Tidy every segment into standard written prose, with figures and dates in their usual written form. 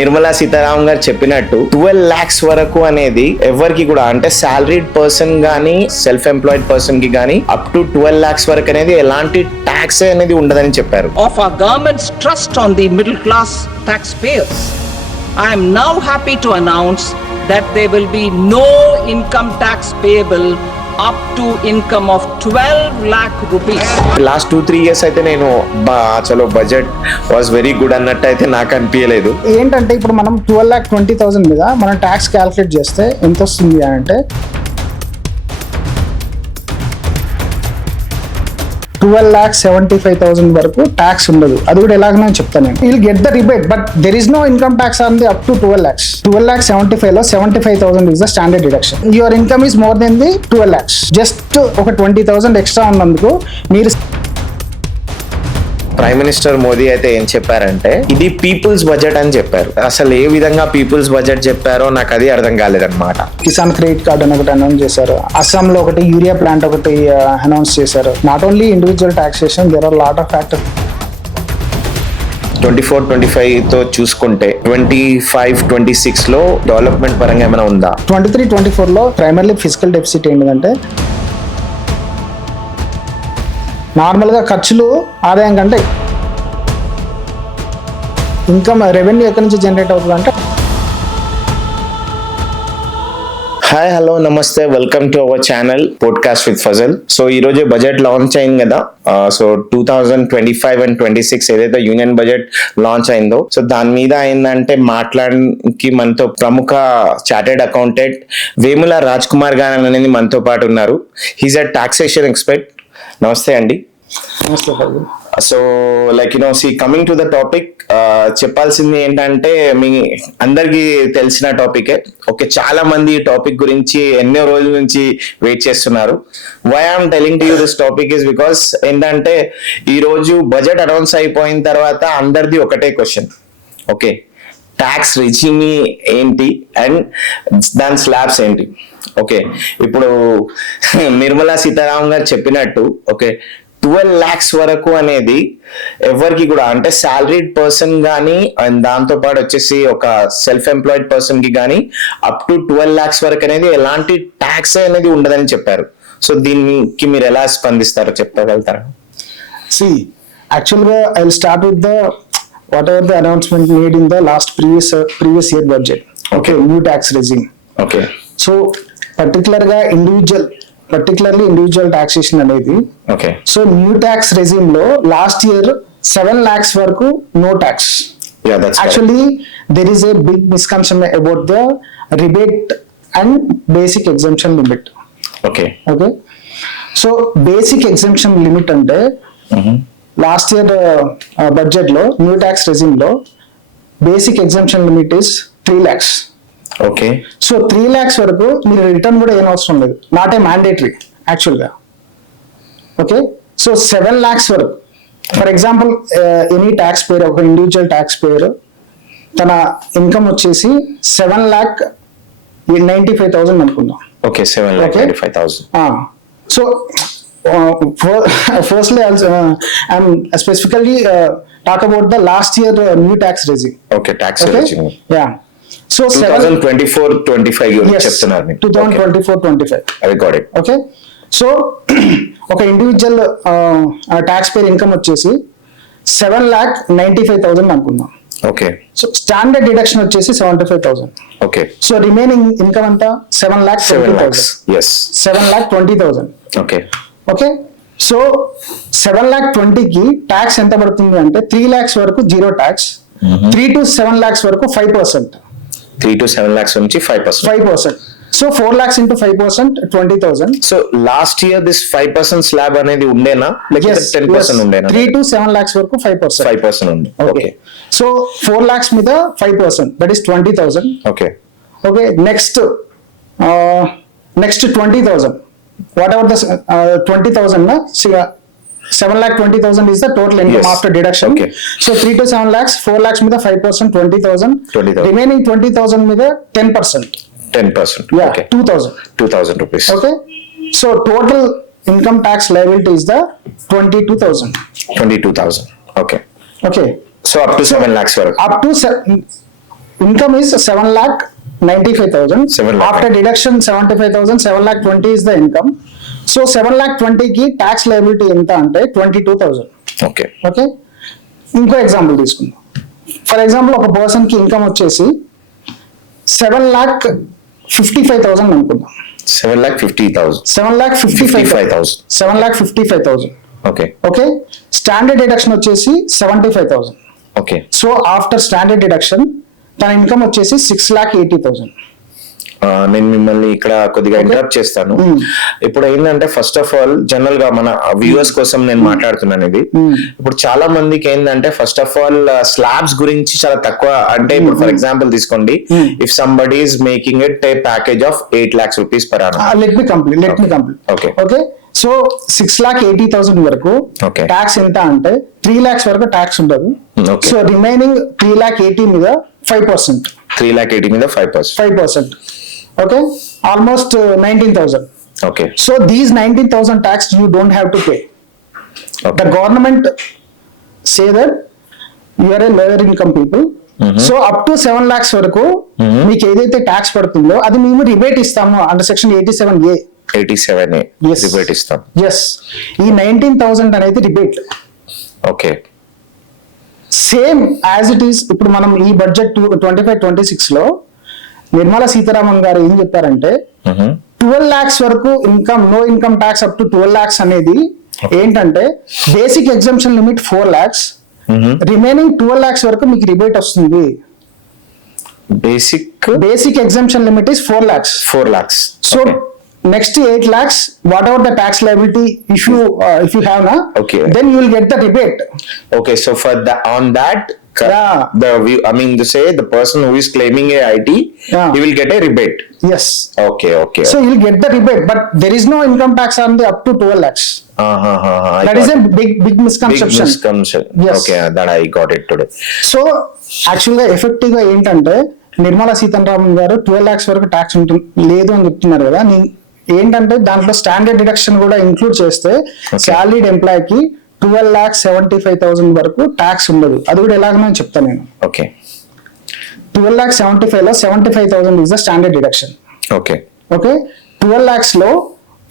నిర్మలా సీతారామన్ గారు చెప్పినట్టు 12 lakhs వరకు అనేది ఎవరికి కూడా అంటే సాలరీడ్ పర్సన్ గానీ సెల్ఫ్ ఎంప్లాయిడ్ పర్సన్ కి గానీ అప్ టు 12 lakhs వరకు అనేది ఎలాంటి ట్యాక్స్ అనేది ఉండదని చెప్పారు. Of our government's trust on the middle class taxpayers, I am now happy to announce that there will be no income tax payable up to income of 12 lakh rupees. Last 2-3 years అయితే నేను చలో budget was very good అన్నట్టు అయితే నాకు అనిపించలేదు. ఏంటంటే ఇప్పుడు మనం 12,20,000 మీద మనం ట్యాక్స్ క్యాలిక్యులేట్ చేస్తే ఎంత వస్తుంది అంటే 12,75,000 వరకు ట్యాక్స్ ఉండదు. అది కూడా ఎలాగనో చెప్తాను నేను. Will get the rebate but there is no income tax on the up to 12 lakhs. 12,75,000 లో 75,000 is the standard deduction. Your income is more than the 12 lakhs. Just ఒక 20,000 ఎక్స్ట్రా ఉన్నందుకు మీరు ప్రైమ్ మినిస్టర్ మోదీ అయితే ఏం చెప్పారంటే ఇది పీపుల్స్ బడ్జెట్ అని చెప్పారు. అసలు ఏ విధంగా పీపుల్స్ బడ్జెట్ చెప్పారో నాకు అది అర్థం కాలేదన్నమాట. కిసాన్ క్రెడిట్ కార్డ్ అని ఒకటి అనౌన్స్ చేశారు. అస్సాంలో ఒకటి యూరియా ప్లాంట్ ఒకటి అనౌన్స్ చేశారు. Not only individual taxation, there are lot of factors. 24-25 తో చూసుకుంటే 25-26 లో డెవలప్మెంట్ పరంగా ఏమైనా ఉందా? 23-24 లో ప్రైమర్లీ ఫిజికల్ డెఫిసిట్ ఏంటంటే నార్మల్గా ఖర్చులు ఆదాయం కంటే ఇన్కమ్ రెవెన్యూ ఎక్కడి నుంచి జనరేట్ అవుతుంది అంటే. హాయ్ హలో నమస్తే, welcome to our channel podcast with Fazal. So ఈ రోజు బడ్జెట్ లాంచ్ అయింది కదా. సో 2025 and 26 ఏదైతే యూనియన్ బడ్జెట్ లాంచ్ అయిందో సో దాని మీద ఏంటంటే మాట్లాడడానికి మనతో ప్రముఖ చార్టెడ్ అకౌంటెంట్ వేముల రాజ్ కుమార్ గారు అనేది మనతో పాటు ఉన్నారు. He's a taxation expert. నమస్తే అండి. So like coming to the topic, చెప్పాల్సింది ఏంటంటే మీ అందరికి తెలిసిన టాపికే. ఓకే, చాలా మంది ఈ టాపిక్ గురించి ఎన్నో రోజుల నుంచి వెయిట్ చేస్తున్నారు. Why I'm telling to you this topic is because ఏంటంటే ఈ రోజు బడ్జెట్ అనౌన్స్ అయిపోయిన తర్వాత అందరిది ఒకటే క్వశ్చన్. ఓకే, ట్యాక్స్ రిజిమి ఏంటి అండ్ దాని స్లాబ్స్ ఏంటి? ఓకే, ఇప్పుడు నిర్మలా సీతారామన్ గారు చెప్పినట్టు ఓకే 12 lakhs వరకు అనేది ఎవరికి కూడా అంటే సాలరీడ్ పర్సన్ కానీ అండ్ దాంతో పాటు వచ్చేసి ఒక సెల్ఫ్ ఎంప్లాయిడ్ పర్సన్ కి కానీ అప్ టు 12 lakhs వరకు అనేది ఎలాంటి ట్యాక్స్ అనేది ఉండదని చెప్పారు. సో దీనికి మీరు ఎలా స్పందిస్తారో చెప్పగలుగుతారా? యాక్చువల్గా I will start with the whatever the announcement made in the last previous year budget. Okay, new tax regime. Okay, so particularly individual taxation అనేది. Okay, so new tax regime లో last year 7 lakhs వరకు no tax. Yeah, that's actually right. There is a big misconception about the rebate and basic exemption limit. Okay, so basic exemption limit అంటే last year budget లో new tax regime లో basic exemption limit is 3 lakhs. Okay, so 3 lakhs వరకు మీరు return కూడా ఏం అవసరం లేదు, not a mandatory యాక్చువల్గా. ఓకే, సో 7 lakhs వరకు for example any tax payer, ఒక ఇండివిజువల్ ట్యాక్స్ పేయర్ తన ఇన్కమ్ వచ్చేసి 7,95,000 అనుకుందాం. Okay, 7,95,000. So firstly I'm specifically talk about the last year new tax regime. Okay, tax regime. Yeah, so 2024-25 yes, చెప్తున్నారు మీరు. 2024-25 I got it. Okay, so ఒక individual tax పేర్ income వచ్చేసి 7,95,000 అనుకుందాం. ఓకే, సో స్టాండర్డ్ డిడక్షన్ వచ్చేసి 75,000. Okay, so remaining income అంతా 7,20,000. yes, 7,20,000. Okay, okay, so 7,20,000కి tax ఎంత పడుతుంది అంటే 3 lakhs వరకు జీరో ట్యాక్స్, 3 to 7 lakhs వరకు 5%. 3 to 7 lakhs నుంచి 5%. So 4 lakhs into 5% 20,000. So last year this 5% slab అనేది ఉండేనా లేకపోతే 10% ఉండేనా? 3 to 7 lakhs వరకు 5% ఉంది. ఓకే, సో 4 lakhs మీద 5%, that is 20,000. Okay, next 20,000, whatever the 20,000 na 7,20,000 is the total income, yes, after deduction. Okay, so 3 to 7 lakhs, 4 lakhs మీద 5%, 20,000. remaining 20,000 మీద 10%. Yeah, okay, 2,000 rupees. Okay, so total income tax liability is the 22,000. Okay, Okay, so up to 7 lakhs వరకు. up to income is 7,95,000. 7 lakh. After deduction 75,000, 7,20,000 is the income. So 7,20,000 కి tax liability ఎంత అంటే 22,000. Okay okay, ఇంకో example తీసుకుందాం. For example ఒక person కి income వచ్చేసి 7,55,000 అనుకుందాం. 7,50,000. 7,55,000. 7,55,000. ఓకే ఓకే, స్టాండర్డ్ డిడక్షన్ వచ్చేసి 75,000. Okay so after standard deduction తన ఇన్కమ్ వచ్చేసి 6,80,000. నేను మిమ్మల్ని ఇక్కడ కొద్దిగా ఇంటరప్ట్ చేస్తాను. ఇప్పుడు ఏంటంటే ఫస్ట్ ఆఫ్ ఆల్ జనరల్ గా మన వ్యూవర్స్ కోసం నేను మాట్లాడుతున్నాను ఇది. ఇప్పుడు చాలా మందికి ఏంటంటే ఫస్ట్ ఆఫ్ ఆల్ స్లాబ్స్ గురించి చాలా తక్కువ, అంటే ఇప్పుడు ఫర్ ఎగ్జాంపుల్ తీసుకోండి, if somebody is making it A package of 8 lakhs rupees per annum. Let me complete. Okay. Okay, so 6,80,000 వరకు Okay. ట్యాక్స్ ఎంత అంటే 3 lakhs వరకు ట్యాక్స్ ఉండదు. Okay. సో రిమైనింగ్ 3,80,000 మీద 5%. 3,80,000 మీద 5%. 5%. Okay, almost 19,000. Okay so these 19,000 tax you don't have to pay. The okay government say that you are a lower income people. So up to 7 lakhs వరకు మీకు ఏదైతే tax పడుతుందో అది మేము rebate ఇస్తాము under section 87A. 87A Yes. Rebate ఇస్తాం. Yes, ఈ 19,000 అనేది rebate okay same as it is. ఇప్పుడు మనం ఈ బడ్జెట్ 25-26 లో నిర్మలా సీతారామన్ గారు ఏం చెప్పారంటే 12 lakhs వరకు income, no income tax up to 12 lakhs అనేది ఏంటంటే basic exemption limit 4 lakhs, remaining 12 lakhs వరకు మీకు రిబేట్ వస్తుంది. Basic exemption limit is 4 lakhs. 4 lakhs. So next 8 lakhs, whatever the tax liability if you have నా, Okay. Then you will get the rebate. Okay, so for on that, Yeah. I mean to say the person who is claiming a IT, Yeah. he will get a rebate. Yes, Okay. So you will get the rebate, but there is no income tax on the up to 12 lakhs. That is a big misconception. Yes. Okay, that I got it today. So actual గా effective గా ఏంటంటే నిర్మలా సీతారామన్ గారు 12 lakhs వరకు tax ఉంటుంది లేదు అని చెప్తున్నారు కదా. ఏంటంటే దాంట్లో స్టాండర్డ్ డిడక్షన్ కూడా ఇంక్లూడ్ చేస్తే సాలరీడ్ ఎంప్లాయ్ కి 12,75,000 వరకు ట్యాక్స్ ఉండదు. అది కూడా ఎలాగనో చెప్తాను నేను. Okay. 12,75,000 లో 75,000 is the standard deduction. Okay. Okay, 12 lakhs లో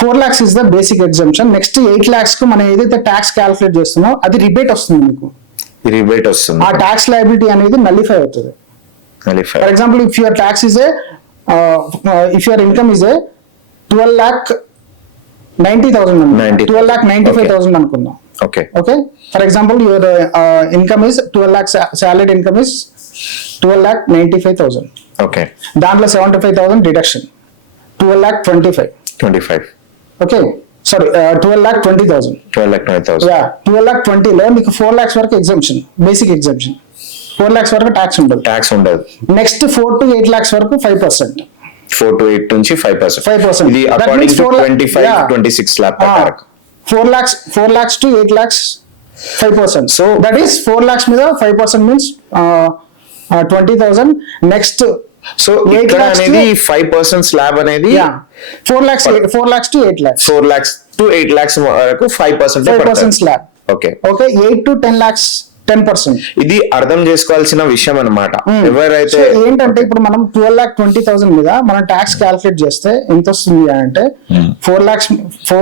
4 lakhs is the basic exemption. Next 8 lakhs కు మనం ఏదైతే ట్యాక్స్ క్యాల్కులేట్ చేస్తున్నామో అది రిబేట్ వస్తుంది మీకు. Rebate వస్తుంది. ఆ ట్యాక్స్ లయబిలిటీ అనేది నల్లిఫై అవుతుంది. For example if your tax is a if your income is a 12,90,000 90. 12,95,000 అనుకుందాం. Okay. Okay, for example your income is 12 lakhs, salaried income is 12,95,000. Okay. దాంట్లో 75,000 డిడక్షన్, 12,25,000. 25. Okay, sorry 12,20,000. 12,20,000. యా, 12,20,000 లో మీకు 4 lakhs వరకు exemption, basic exemption. 4 lakhs వరకు tax ఉండదు. Tax ఉండదు. Next 4 to 8 lakhs వరకు 5%. 4 to 8 నుంచి 5%. 5%. ఇది That according means to 4 lakh- 25 yeah. 26 lakh ప్రకారం. 4 lakhs to 8 lakhs 5%. So that is 4 lakhs మీద 5% means 20,000. Next, సో 8 ఇక్కడ lakhs అనేది to- 5% స్లాబ్ అనేది yeah, 4 lakhs to 8 lakhs. 4 lakhs to 8 lakhs వరకు 5% 5% slab. Okay. Okay, 8 to 10 lakhs 10%. ఇది అర్థం చేసుకోవాల్సిన విషయం అన్నమాట. ఎవరైతే సో ఏంటంటే ఇప్పుడు మనం 12,20,000 మీద మనం ట్యాక్స్ క్యాల్కులేట్ చేస్తే ఎంత వస్తుంది అంటే 4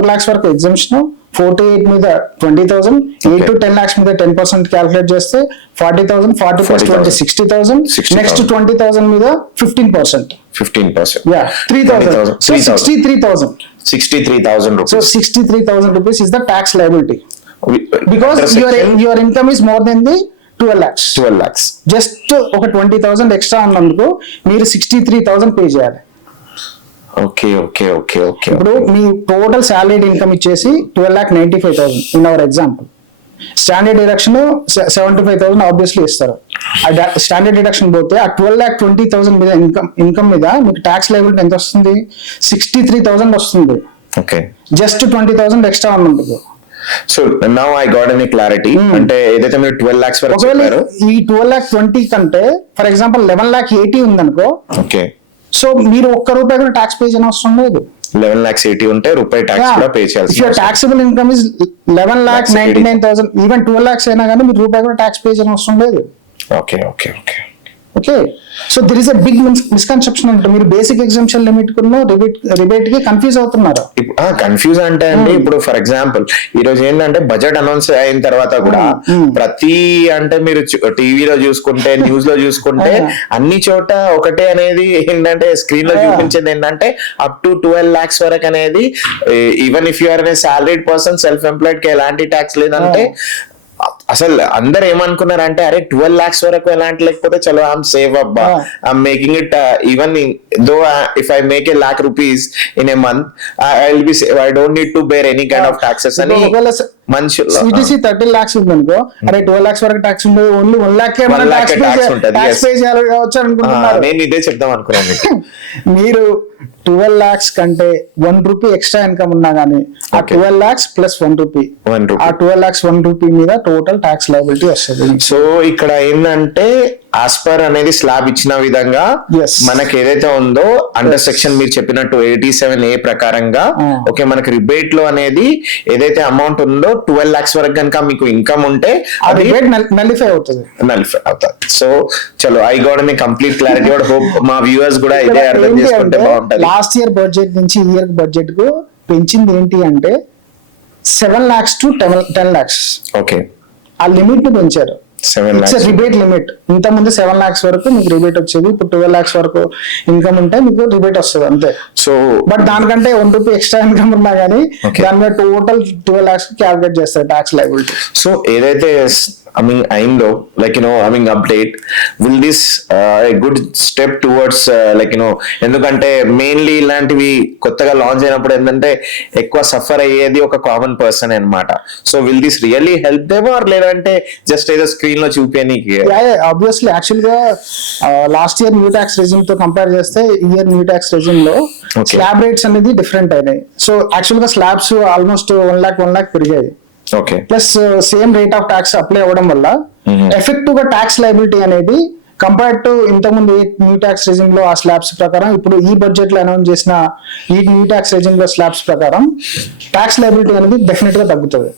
lakhs వరకు ఎగ్జంప్షన్, 4 to 8 మీద 20,000, 8 to 10 lakhs మీద 10% క్యాల్కులేట్ చేస్తే 40,000, 40 plus 20 60,000. 60,000. నెక్స్ట్ 20,000 మీద 15%. 15%. Yeah, 3,000. So 63,000. 63,000 so rupees. 63,000 rupees is the tax liability Under because section your income is more than the 12 lakhs. 12 lakhs. Just ఒక 20,000 ఎక్స్ట్రా ఉన్నందుకు మీరు 63,000 పే చేయాలి. Okay. ఇప్పుడు మీ total salaried income ఇచ్చేసి 12,95,000 in our example. Standard deduction 75,000 obviously ఇస్తారు. Standard deduction పోతే ఆ 12,20,000 మీద ఇన్కమ్ మీద మీకు ట్యాక్స్ లయబిలిటీ ఎంత వస్తుంది? 63,000 వస్తుంది. ఓకే. జస్ట్ 20,000 ఎక్స్ట్రా ఉన్నందుకు. So now I got any clarity. అంటే ఏదైతే మీరు 12 lakhs వరకు ఒకవేళ చెప్పారు. ఈ 12,20,000 కంటే ఫర్ ఎగ్జాంపుల్ 11,80,000 ఉందనుకో, ఓకే. సో మీరు ఒక్క రూపాయి కూడా ట్యాక్స్ పే చేయని అవసరం లేదు. 11,80,000 ఉంటే రూపాయి ట్యాక్స్ కూడా పే చేయాల్సి your taxable income is 11,99,000, even 12 lakhs అయినా కానీ మీరు రూపాయి కూడా ట్యాక్స్ పే చేయని అవసరం లేదు. Okay. Okay, so there is a big misconception అంటే మీరు బేసిక్ ఎగ్జామ్షన్ లిమిట్ కున్న రిబేట్ కి కన్ఫ్యూజ్ అవుతున్నారు. కన్ఫ్యూజ్ అంటే అండి ఇప్పుడు ఫర్ ఎగ్జాంపుల్ ఈ రోజు ఏంటంటే బడ్జెట్ అనౌన్స్ అయిన తర్వాత కూడా ప్రతి అంటే మీరు టీవీలో చూసుకుంటే న్యూస్ లో చూసుకుంటే అన్ని చోట ఒకటే అనేది ఏంటంటే స్క్రీన్ లో చూపించేది ఏంటంటే అప్ టు 12 lakhs వరకు అనేది even if you're a salaried person self employed కి ఎలాంటి ట్యాక్స్ లేదంటే అసలు అందరు ఏమనుకున్నారంటే అరే 12 lakhs వరకు ఎలాంటి లేకపోతే చలో ఐఎమ్ సేవ్ అబ్బా I'm making it even though if I make a lakh rupees in a month I will be I don't need to bear any kind of taxes అని మనుషులు సిటీసీ 30 lakhs ఉంది అనుకో, అరే 12 lakhs వరకు tax ఉండదు, only 1 lakh tax pay చేయాలి కావచ్చు అనుకుంటున్నారు. నేను ఇదే చెప్దాం అనుకున్నాను. మీరు 12 lakhs కంటే 1 rupee ఎక్స్ట్రా ఇన్కమ్ ఉన్నా గానీ ఆ 12 lakhs ప్లస్ 1 rupee ఆ 12 lakhs 1 rupee మీద టోటల్ ట్యాక్స్ లయబిలిటీ వస్తుంది. సో ఇక్కడ ఏంటంటే యాజ్ పర్ అనేది స్లాబ్ ఇచ్చిన విధంగా Yes. మనకి ఏదైతే ఉందో అండర్ సెక్షన్ మీరు చెప్పినట్టు 87A ప్రకారంగా ఓకే మనకి రిబేట్ లో అనేది ఏదైతే అమౌంట్ ఉందో 12 lakhs వరకు కనుక మీకు ఇన్కమ్ ఉంటే ఆ అది రిబేట్ నలిఫై అవుతుంది. నలిఫై అవుతుంది. సో చలో I got me complete clarity. Hope మా వ్యూవర్స్ కూడా ఇదే అర్థం చేసుకుంటే బాగుంటది. లాస్ట్ ఇయర్ బడ్జెట్ నుంచి ఈ ఇయర్ బడ్జెట్ కు పెంచింది ఏంటి అంటే 7 lakhs to 10 lakhs ఓకే ఆ లిమిట్ ని పెంచారు. 7 lakhs రిబేట్ లిమిట్ ఇంత ముందు 7 lakhs వరకు మీకు రిబేట్ వచ్చేది, ఇప్పుడు 12 lakhs వరకు ఇన్కమ్ ఉంటే మీకు రిబేట్ వస్తుంది అంతే. సో బట్ దానికంటే 1 rupee ఎక్స్ట్రా ఇన్కమ్ ఉన్నా గానీ దాని మీద టోటల్ 12 lakhs క్యాల్కులేట్ చేస్తారు ట్యాక్స్ లయబిలిటీ. సో ఏదైతే అయిందో like update will this a good step towards ఎందుకంటే మెయిన్లీ ఇలాంటివి కొత్తగా లాంచ్ అయినప్పుడు ఏంటంటే ఎక్కువ సఫర్ అయ్యేది ఒక కామన్ పర్సన్ అన్నమాట. So will this really help them or లేదంటే జస్ట్ ఏదో స్క్రీన్ లో చూపించడానికి? ఆబ్వియస్లీ యాక్చువల్ గా last year new tax regime తో కంపేర్ చేస్తే ఈ ఇయర్ న్యూ ట్యాక్స్ రెజిమ్ లో స్లాబ్ రేట్స్ అనేది డిఫరెంట్ అయినాయి. సో యాక్చువల్ గా స్లాబ్స్ ఆల్మోస్ట్ 1 lakh పెరిగాయి. Okay plus same rate of tax apply అవ్వడం వల్ల ఎఫెక్టివ్ గా ట్యాక్స్ లయబిలిటీ అనేది కంపేర్డ్ టు ఇంతకుముందు న్యూ ట్యాక్స్ రెజిమ్ లో ఆ స్లాబ్స్ ప్రకారం ఇప్పుడు ఈ బడ్జెట్ లో అనౌన్స్ చేసిన ఈ న్యూ ట్యాక్స్ రెజిమ్ లో స్లాబ్స్ ప్రకారం ట్యాక్స్ లయబిలిటీ అనేది డెఫినెట్ గా తగ్గుతుంది.